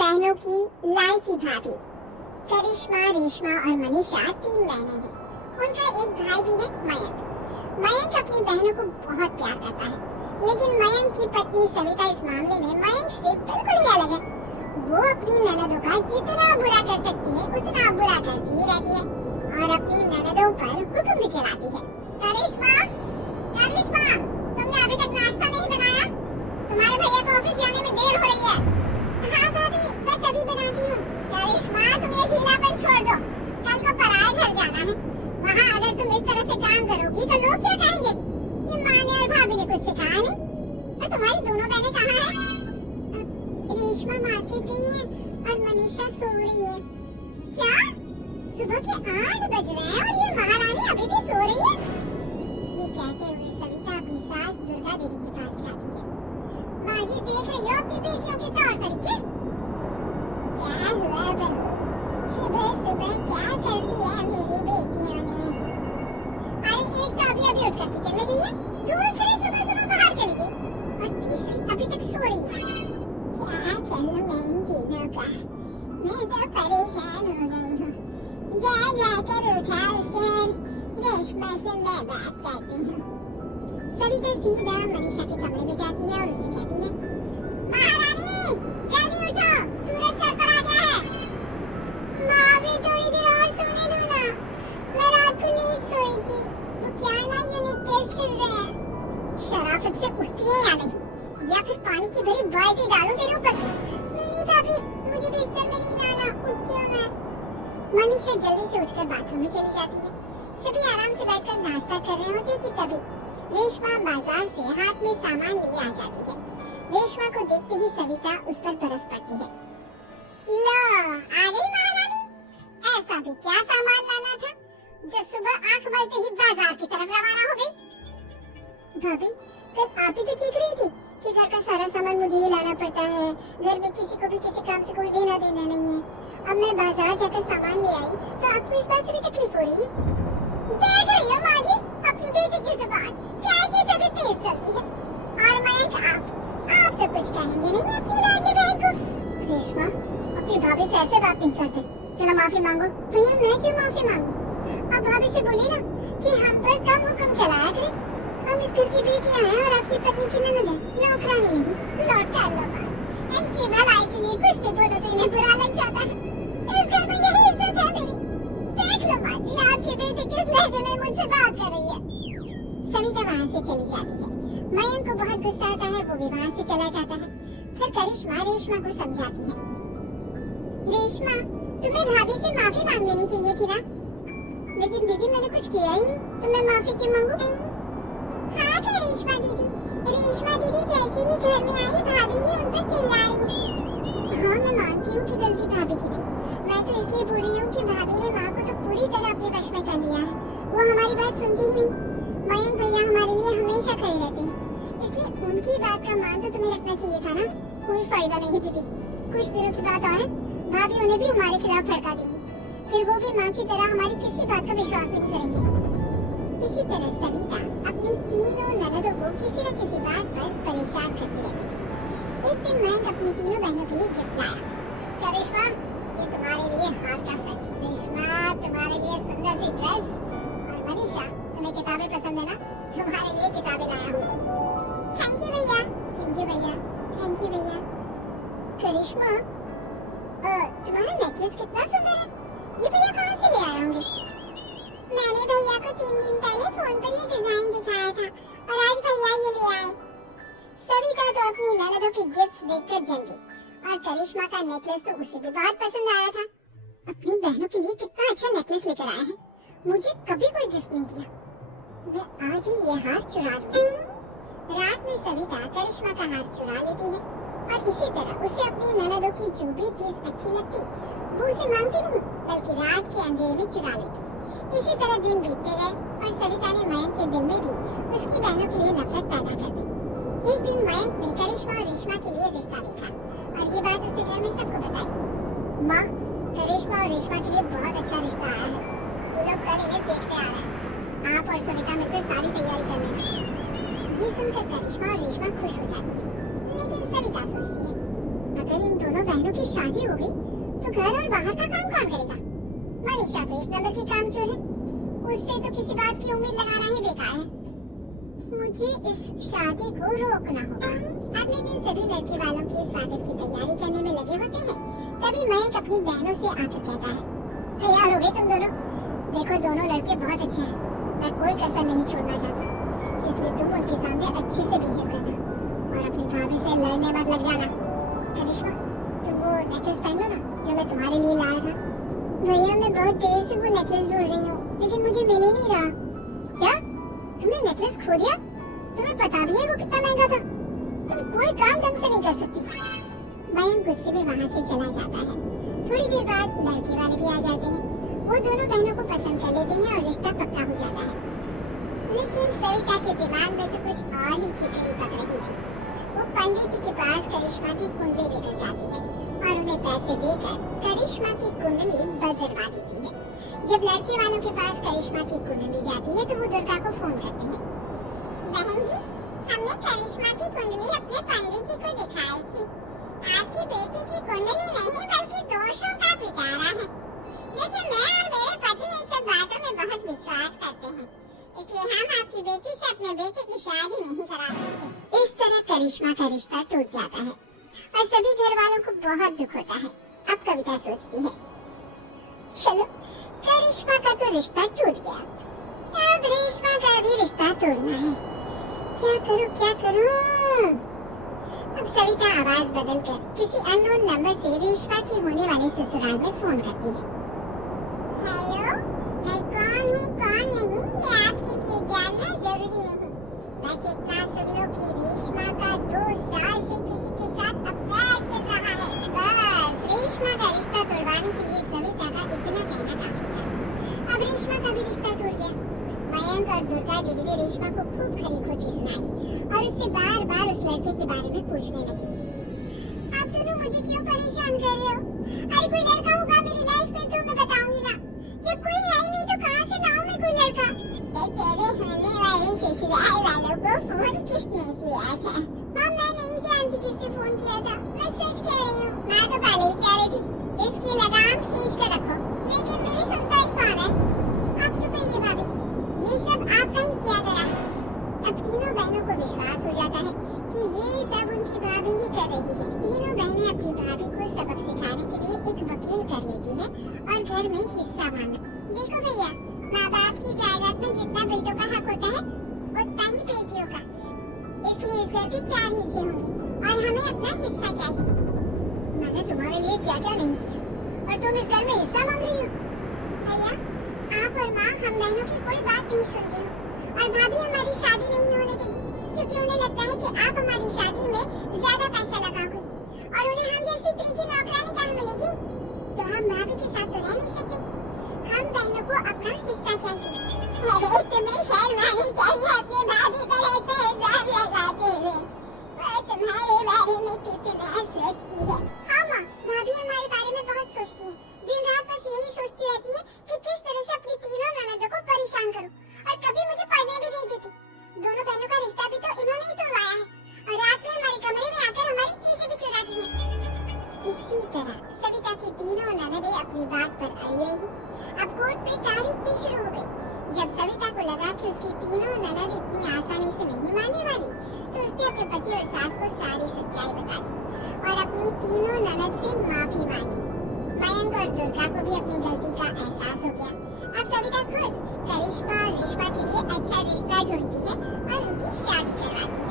बहनों की लालची भाभी। करिश्मा, रेशमा और मनीषा 3 बहनें हैं। उनका एक भाई भी है, मयंक। मयंक अपनी बहनों को बहुत प्यार करता है, लेकिन मयंक की पत्नी सविता इस मामले में मयंक से बिल्कुल ही अलग है। वो अपनी ननदों का जितना बुरा कर सकती है उतना बुरा करती ही रहती है और अपनी ननदों पर हुक्म भी चलाती है। करिश्मा, करिश्मा, तुमने अभी तक नाश्ता नहीं बनाया? तुम्हारे भैया को ऑफिस जाने में देर हो रही है। हाँ भाभी, बस अभी बनाती हूँ। करिश्मा, तुम ये ढीलापन छोड़ दो। कल को पराये घर जाना है। वहाँ अगर तुम इस तरह से काम करोगी तो लोग क्या कहेंगे कि माँ ने और भाभी ने कुछ सिखाया नहीं। और तुम्हारी दोनों बहनें कहाँ हैं? रेशमा मार्केट गई है और मनीषा सो रही है। क्या? सुबह के 8 बज रहे हैं और ये महारानी अभी भी सो रही है? ये कहते हुए सविता अपनी सास दुर्गा देवी के पास जाती है। माँ जी, देख रही हो अपनी बेटियों के तौर तरीके? क्या हुआ बहू? सुबह सुबह क्या कर दिया मेरी बेटियों ने? अरे एक तो अभी उठकर किचन में गई है, दूसरी सुबह सुबह बाहर चली गई और तीसरी अभी तक सो रही है। क्या करूं मैं इन तीनों का? मैं तो परेशान हो गई हूँ। जाकर उठा उसे, रेशमा से मैं बात करती हूँ। सविता सीधा मनीषा के कमरे में जाती है और उससे कहती है, महारानी जल्दी उठो, सूरज सर पर आ गया है। माँ भी थोड़ी देर और सोने दो ना, मैं रात को लेट सोई थी। वो क्या ना यूनिट टेस्ट चल रहे हैं। शराफत से उठती है या नहीं, या फिर पानी की भरी बाल्टी डालूं तेरे ऊपर? नहीं भाभी, मुझे बिस्तर में नहीं आना, उठती हूँ मैं। मनीषा जल्दी से उठकर बाथरूम में चली जाती है। सभी आराम से बैठकर नाश्ता कर रहे होते कि तभी रेशमा बाजार से हाथ में सामान लिए आ जाती है। रेशमा को देखते ही सविता उस पर बरस पड़ती है। लो, आ गई महारानी। ऐसा भी क्या सामान लाना था जो सुबह आंख मलते ही बाजार की तरफ रवाना हो गई? भाभी, कल आप ही तो ठीक रही थी कि घर का सारा सामान मुझे ही लाना पड़ता है, घर में किसी को भी किसी काम से कोई लेना देना नहीं है। अब मैं बाजार जाकर सामान ले आई तो आपको इस बात से भी तकलीफ हो रही है? देख रही हो माँ जी, अपनी बेटी की जुबान कैसे सभी तेज चलती है। और मयंक, आप तो कुछ कहेंगे नहीं अपनी लाडली बहन को? रेशमा, अपनी भाभी से ऐसे बात नहीं करते। चलो माफी मांगो। भैया, मैं क्यों माफी मांगू? अब भाभी से बोलिए ना कि हम पर कम हुक्म चलाया करें। हम इस घर की बेटियां हैं और आपकी पत्नी की ननद है, नौकरानी नहीं। लौट कर लो बात। इनकी भलाई के लिए कुछ भी बोलो तो इन्हें बुरा लग जाता है। इस घर में यही इज्जत है मेरी। देख लो माँ जी, आपकी बेटी किस लहजे में मुझसे बात कर रही है। सविता वहाँ से चली जाती है। मयंक को बहुत गुस्सा आता है, वो भी वहाँ से चला जाता है। फिर करिश्मा रेशमा को समझाती है, रेशमा, तुम्हें भाभी से माफी मांग लेनी चाहिए थी ना। लेकिन दीदी, मैंने कुछ किया ही नहीं तो मैं माफी क्यों मांगू? हाँ करिश्मा दीदी, रेशमा दीदी जैसे ही घर में आई भाभी ही उन पर चिल्ला रही थी। हाँ, मैं मानती हूँ कि गलती भाभी की थी। मैं तो इसलिए बोल रही हूँ कि भाभी ने माँ को तो पूरी तरह अपने वश में कर लिया है। वो हमारी बात सुनती ही नहीं। मयंक भैया हमारे लिए हमेशा खड़े रहते हैं, इसलिए उनकी बात का मान तो तुम्हें रखना चाहिए था ना। कोई फायदा नहीं दीदी, कुछ दिनों की बात और है, भाभी उन्हें भी हमारे खिलाफ भड़का देंगी। फिर वो भी माँ की तरह हमारी किसी बात का विश्वास नहीं करेंगे। इसी तरह सविता अपनी तीनों ननदों को किसी न किसी बात पर परेशान करती रहती थी। एक दिन मयंक अपनी तीनों बहनों के लिए गिफ्ट लाया। करिश्मा, ये तुम्हारे लिए हार का सेट। रेशमा, तुम्हारे लिए सुंदर सी ड्रेस। और मनीषा, तुम्हें किताबें पसंद है ना, तुम्हारे लिए किताबें लाया हूँ। थैंक यू भैया। थैंक यू भैया। थैंक यू भैया। करिश्मा, तुम्हारा नेकलेस कितना सुंदर है। ये भैया कहाँ से ले आए होंगे? मैंने भैया को 3 दिन पहले फोन पर ये डिजाइन दिखाया था और आज भैया ये ले आए। सविता तो अपनी ननदों की गिफ्ट्स देखकर जल गई और करिश्मा का नेकलेस तो उसे भी बहुत पसंद आया था। अपनी बहनों के लिए कितना अच्छा नेकलेस लेकर आए हैं, मुझे कभी कोई गिफ्ट नहीं दिया। मैं आज ही ये हार चुरा लूं। रात में सविता करिश्मा का हार चुरा लेती है और इसी तरह उसे अपनी ननदों की जो भी चीज अच्छी लगती वो उसे मांगती नहीं, बल्कि रात के अंधेरे में चुरा लेती। इसी तरह दिन बीतते गए और सविता ने मयंक के दिल में भी उसकी बहनों के लिए नफरत पैदा कर दी। एक दिन मयंक ने करिश्मा और रेशमा के लिए रिश्ता देखा और ये बात उसके घर में सबको बताई। माँ, करिश्मा और रेशमा के लिए बहुत अच्छा रिश्ता आया है, वो लोग कल इन्हें देखने आ रहे हैं। आप और सविता मिलकर सारी तैयारी कर लेना। ये सुनकर करिश्मा और रेशमा खुश हो जाती है, लेकिन सविता सोचती है, अगर इन दोनों बहनों की शादी हो गई तो घर और बाहर का काम कौन करेगा? मनीषा तो एक नंबर की कामचोर है, उससे तो किसी बात की उम्मीद लगाना ही बेकार है। मुझे इस शादी को रोकना होगा। अगले दिन सभी लड़के वालों के स्वागत की तैयारी करने में लगे होते हैं। तभी मयंक अपनी बहनों से आकर कहता है, तैयार हो गए तुम दोनों? देखो दोनों लड़के बहुत अच्छे हैं, मैं कोई कसर नहीं छोड़ना चाहता, इसलिए तुम उनके सामने अच्छे से बिहेव करना और अपनी भाभी से लड़ने मत लग जाना। करिश्मा, तुम वो नेकलेस पहन लो ना जो मैं तुम्हारे लिए लाया था। भैया मैं बहुत देर से वो नेकलेस ढूंढ रही हूँ लेकिन मुझे मिल ही नहीं रहा। क्या तुमने नेकलेस खो दिया? तुम्हें पता भी है वो कितना महंगा था? तुम कोई काम ढंग से नहीं कर सकती। मयंक गुस्से में वहाँ से चला जाता है। थोड़ी देर बाद लड़के वाले भी आ जाते हैं। वो दोनों बहनों को पसंद कर लेते हैं और रिश्ता पक्का हो जाता है। लेकिन सविता के दिमाग में तो कुछ और ही खिचड़ी पक रही थी। वो पंडित जी के पास करिश्मा की कुंडली लेकर जाती है और उन्हें पैसे देकर करिश्मा की कुंडली बदलवा देती है। जब लड़के वालों के पास करिश्मा की कुंडली जाती है तो वो दुर्गा को फोन करते हैं। बहन जी, हमने करिश्मा की कुंडली अपने पंडित जी को दिखाई थी। आपकी बेटी की कुंडली नहीं बल्कि दोषों का पिटारा है। लेकिन मैं और मेरे पति इन सब बातों में बहुत विश्वास करते हैं, इसलिए हम आपकी बेटी से अपने बेटे की शादी नहीं करा सकते। इस तरह करिश्मा का रिश्ता टूट जाता है और सभी घर वालों को बहुत दुख होता है। अब कविता सोचती है, चलो करिश्मा का तो रिश्ता टूट गया, अब रेशमा का भी रिश्ता तोड़ना है। क्या करूं? अब सविता आवाज बदलकर किसी अननोन नंबर से रेशमा की होने वाले ससुराल में फोन करती है। हेलो, मैं कौन हूँ कौन नहीं ये आपके लिए जानना जरूरी नहीं, बस इतना सुन लो कि रेशमा का 2 साल से किसी के साथ अफेयर चल रहा है। बस रेशमा का रिश्ता तोड़वाने के लिए सविता का इतना कहना काफी था। अब रेशमा का भी रिश्ता टूट गया। मयंक और दुर्गा देवी ने रेशमा को खूब खरी खोटी सुनाई और उससे बार बार उस लड़के के बारे में पूछने लगी। आप दोनों मुझे क्यों परेशान कर रहे हो? अरे कोई लड़का होगा मेरी लाइफ में तो मैं बताऊंगी ना, जब कोई है ही नहीं तो कहाँ से लाऊं मैं कोई लड़का? तेरे होने वाले ससुराल वालों को फोन किसने किया था? हाँ मैं नहीं जानती किसने फोन किया था, मैं सच कह रही हूँ। मैं तो पहले ही कह रही थी इसकी लगाम खींच कर रखो, लेकिन मेरी सुनता ही कौन है? आप चुप रहिए भाभी, ये सब आपका ही किया करा। अब तीनों बहनों को विश्वास हो जाता है कि ये सब उनकी भाभी ही कर रही है। तीनों बहनें अपनी भाभी को सबक सिखाने के लिए एक वकील कर लेती है और घर में हिस्सा मांगा। देखो भैया, माँ बाप की जायदाद में जितना बेटों का हक होता है उतना ही बेटियों का, इसलिए इस घर के 4 हिस्से होंगे और हमें अपना हिस्सा चाहिए। मैंने तुम्हारे लिए क्या क्या नहीं किया और तुम इस घर में हिस्सा मांग रही हो? भैया, आप और माँ हम बहनों की कोई बात नहीं सुनती हो और भाभी हमारी शादी नहीं होने देगी क्योंकि उन्हें लगता है कि आप हमारी शादी में ज्यादा पैसा लगाओगे और उन्हें हम जैसी स्त्री की नौकरानी कहाँ मिलेगी, तो हम भाभी के साथ तो रह नहीं सकते। हम बहनों को अपना हिस्सा चाहिए। अरे तुम्हें शर्म आनी चाहिए अपनी भाभी पर ऐसा इल्जाम लगाते हुए। वो तुम्हारे बारे में कितना सोचती है। हाँ माँ, भाभी हमारे बारे में बहुत सोचती है, दिन रात बस यही सोचती रहती है कि किस तरह से अपनी तीनों ननदों को परेशान करूं और कभी मुझे पढ़ने भी नहीं देती। दोनों बहनों का रिश्ता भी तो इन्होंने ही तोड़वाया है और रात में हमारे कमरे में आकर हमारी चीजें भी चुराती है। इसी तरह सविता की तीनों ननदें अपनी बात पर अड़ी रही। अब कोर्ट में तारीख भी शुरू हो गई। जब सविता को लगा कि उसकी तीनों ननद इतनी आसानी से नहीं मानने वाली, तो उसने अपने पति और सास को सारी सच्चाई बता दी और अपनी तीनों ननद से माफी मांगी। मयंक और दुर्गा को भी अपनी गलती का एहसास हो गया। अब सविता खुद करिश्मा और रेशमा के लिए अच्छा रिश्ता ढूंढती है और उनकी शादी करवाती है।